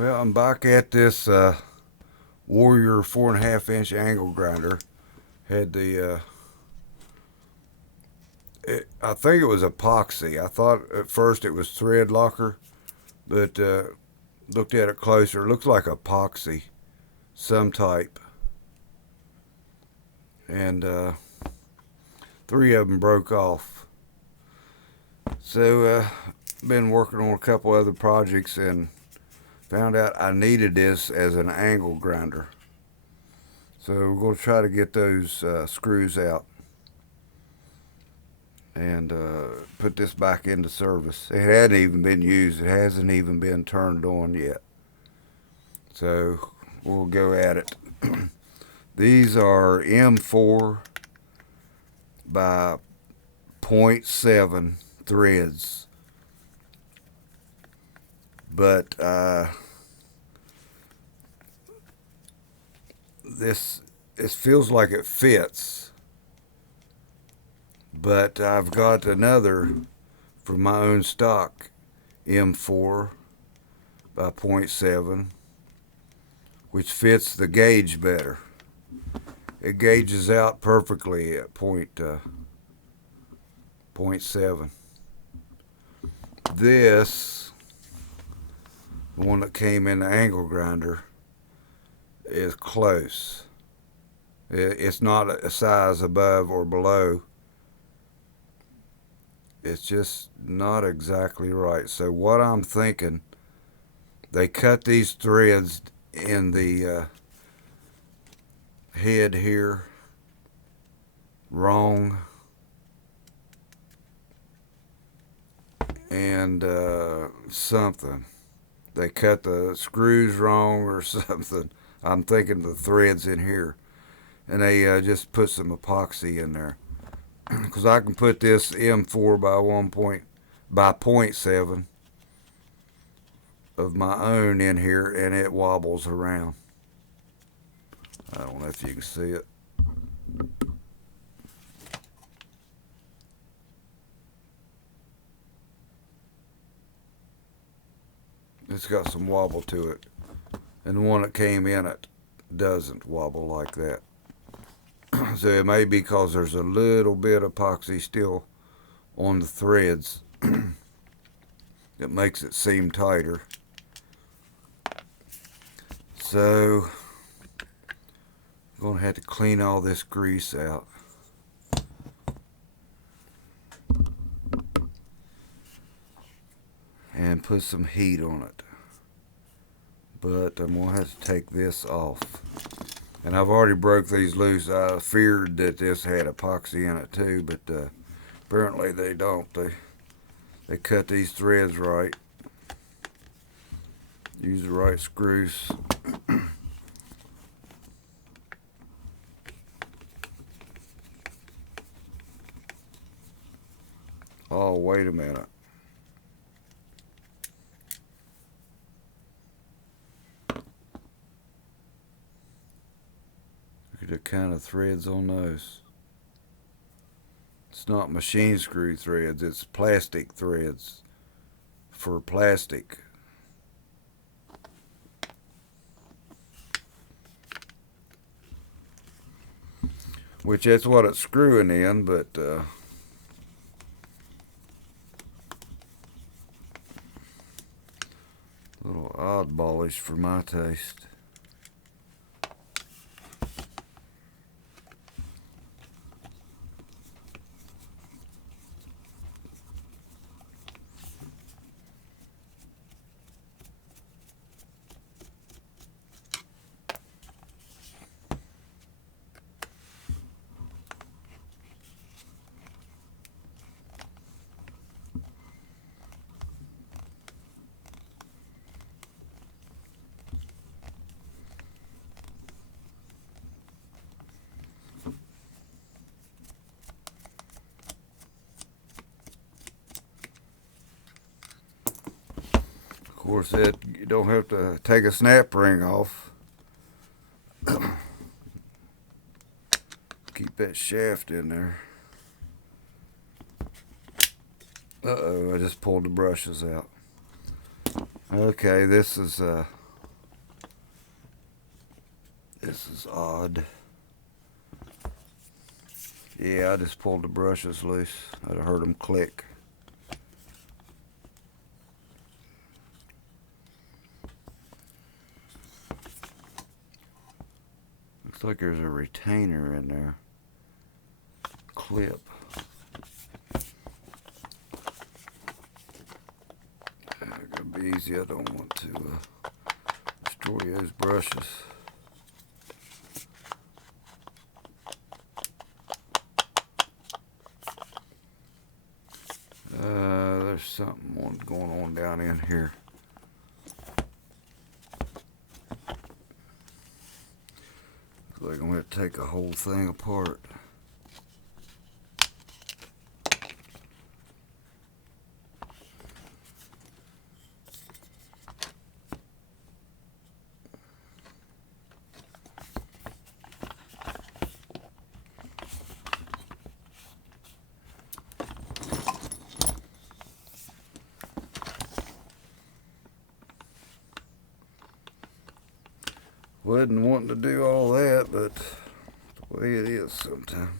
Well, I'm back at this Warrior 4.5 inch angle grinder. Had I think it was epoxy. I thought at first it was thread locker, but looked at it closer. It looks like epoxy, some type. And three of them broke off. So been working on a couple other projects and found out I needed this as an angle grinder. So we're going to try to get those screws out and put this back into service. It hadn't even been used. It hasn't even been turned on yet. So we'll go at it. These are M4 by .7 threads. But this feels like it fits. But I've got another from my own stock, M4 by .7, which fits the gauge better. It gauges out perfectly at .7. This, the one that came in the angle grinder, is close. It's not a size above or below. It's just not exactly right. So what I'm thinking, they cut these threads in the head here wrong, and something. They cut the screws wrong or something. I'm thinking the threads in here, and they just put some epoxy in there. Because I can put this M4 by .7 of my own in here, and it wobbles around. I don't know if you can see it. It's got some wobble to it, and the one that came in it doesn't wobble like that. So it may be because there's a little bit of epoxy still on the threads that makes it seem tighter. So I'm going to have to clean all this grease out. And put some heat on it. But I'm going to have to take this off. And I've already broke these loose. I feared that this had epoxy in it too, but apparently they don't. They cut these threads right. Use the right screws. Oh, wait a minute. Look at the kind of threads on those. It's not machine screw threads, it's plastic threads for plastic. Which that's what it's screwing in, but a little oddballish for my taste. Of course, you don't have to take a snap ring off. Keep that shaft in there. Uh-oh, I just pulled the brushes out. Okay, this is This is odd. Yeah, I just pulled the brushes loose. I heard them click. Looks like there's a retainer in there. Clip. It's gonna be easy. I don't want to destroy those brushes. There's something going on down in here. Looks like I'm going to take a whole thing apart. Wasn't wanting to do all that, but the way it is sometimes.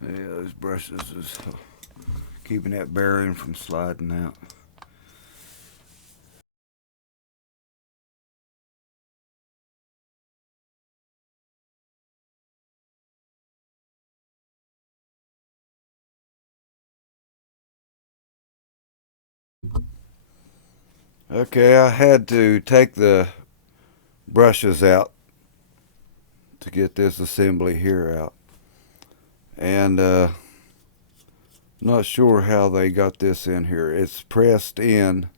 Yeah, those brushes is keeping that bearing from sliding out. Okay, I had to take the brushes out to get this assembly here out. And not sure how they got this in here. It's pressed in.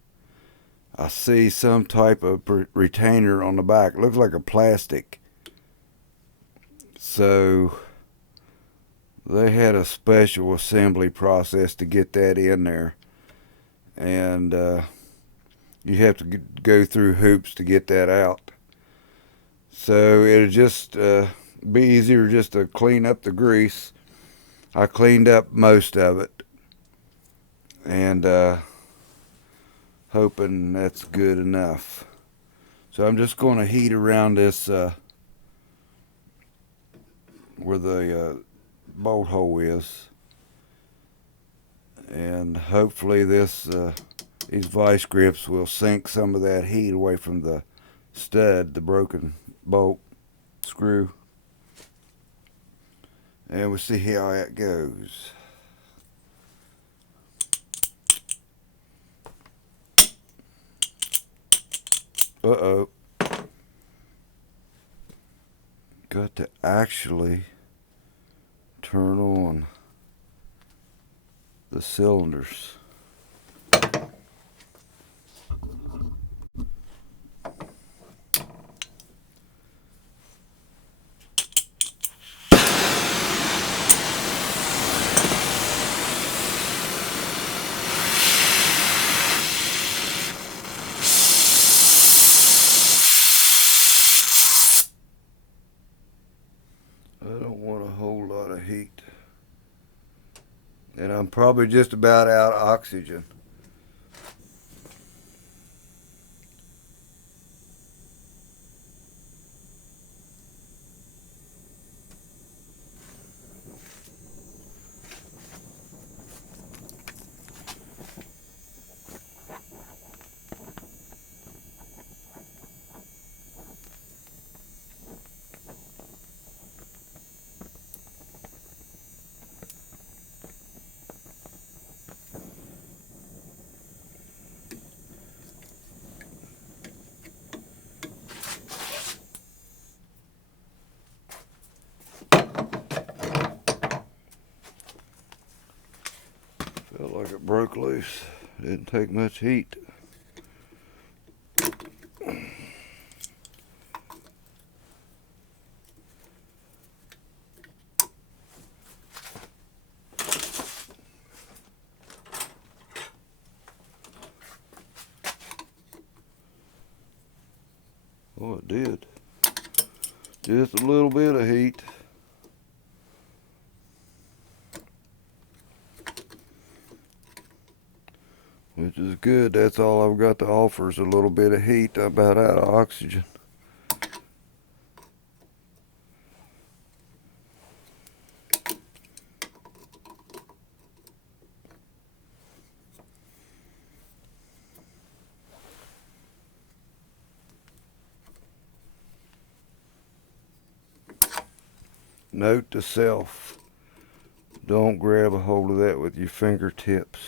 I see some type of retainer on the back. It looks like a plastic. So they had a special assembly process to get that in there. And you have to go through hoops to get that out. So it'll just be easier just to clean up the grease. I cleaned up most of it, and hoping that's good enough. So I'm just going to heat around this where the bolt hole is, and hopefully these vice grips will sink some of that heat away from the stud, the broken bolt screw, and we'll see how that goes. Uh-oh. Got to actually turn on the cylinders. I don't want a whole lot of heat. And I'm probably just about out of oxygen. broke loose. Didn't take much heat. Oh, it did. Just a little bit of heat. Which is good. That's all I've got to offer is a little bit of heat. I'm about out of oxygen. Note to self, don't grab a hold of that with your fingertips.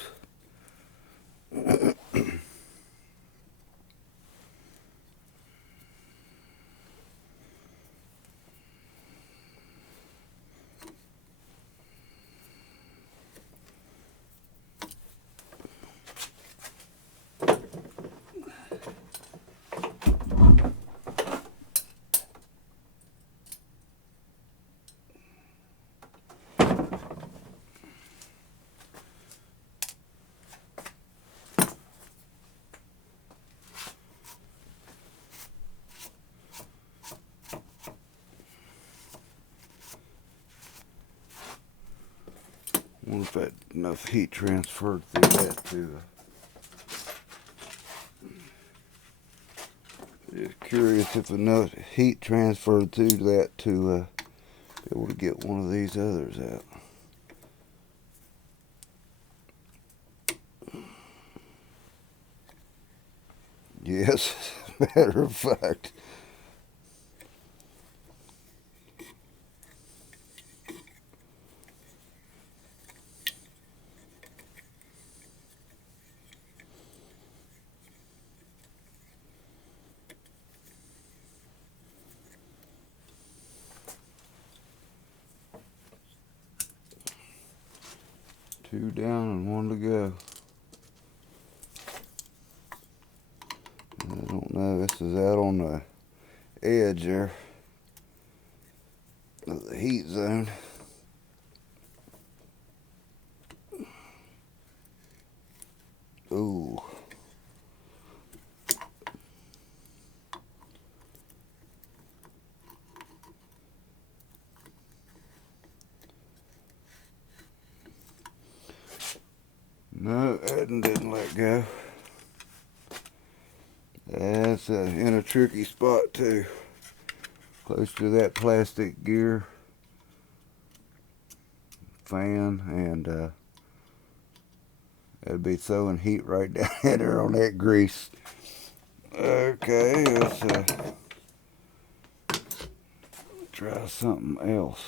I wonder if that enough heat transferred through that to. Just curious if enough heat transferred through that to be able to get one of these others out. Yes, as a matter of fact. Two down and one to go. I don't know, this is out on the edge there of the heat zone. Ooh. No, Eden didn't let go. That's in a tricky spot too. Close to that plastic gear fan, and that'd be throwing heat right down there on that grease. Okay, let's try something else.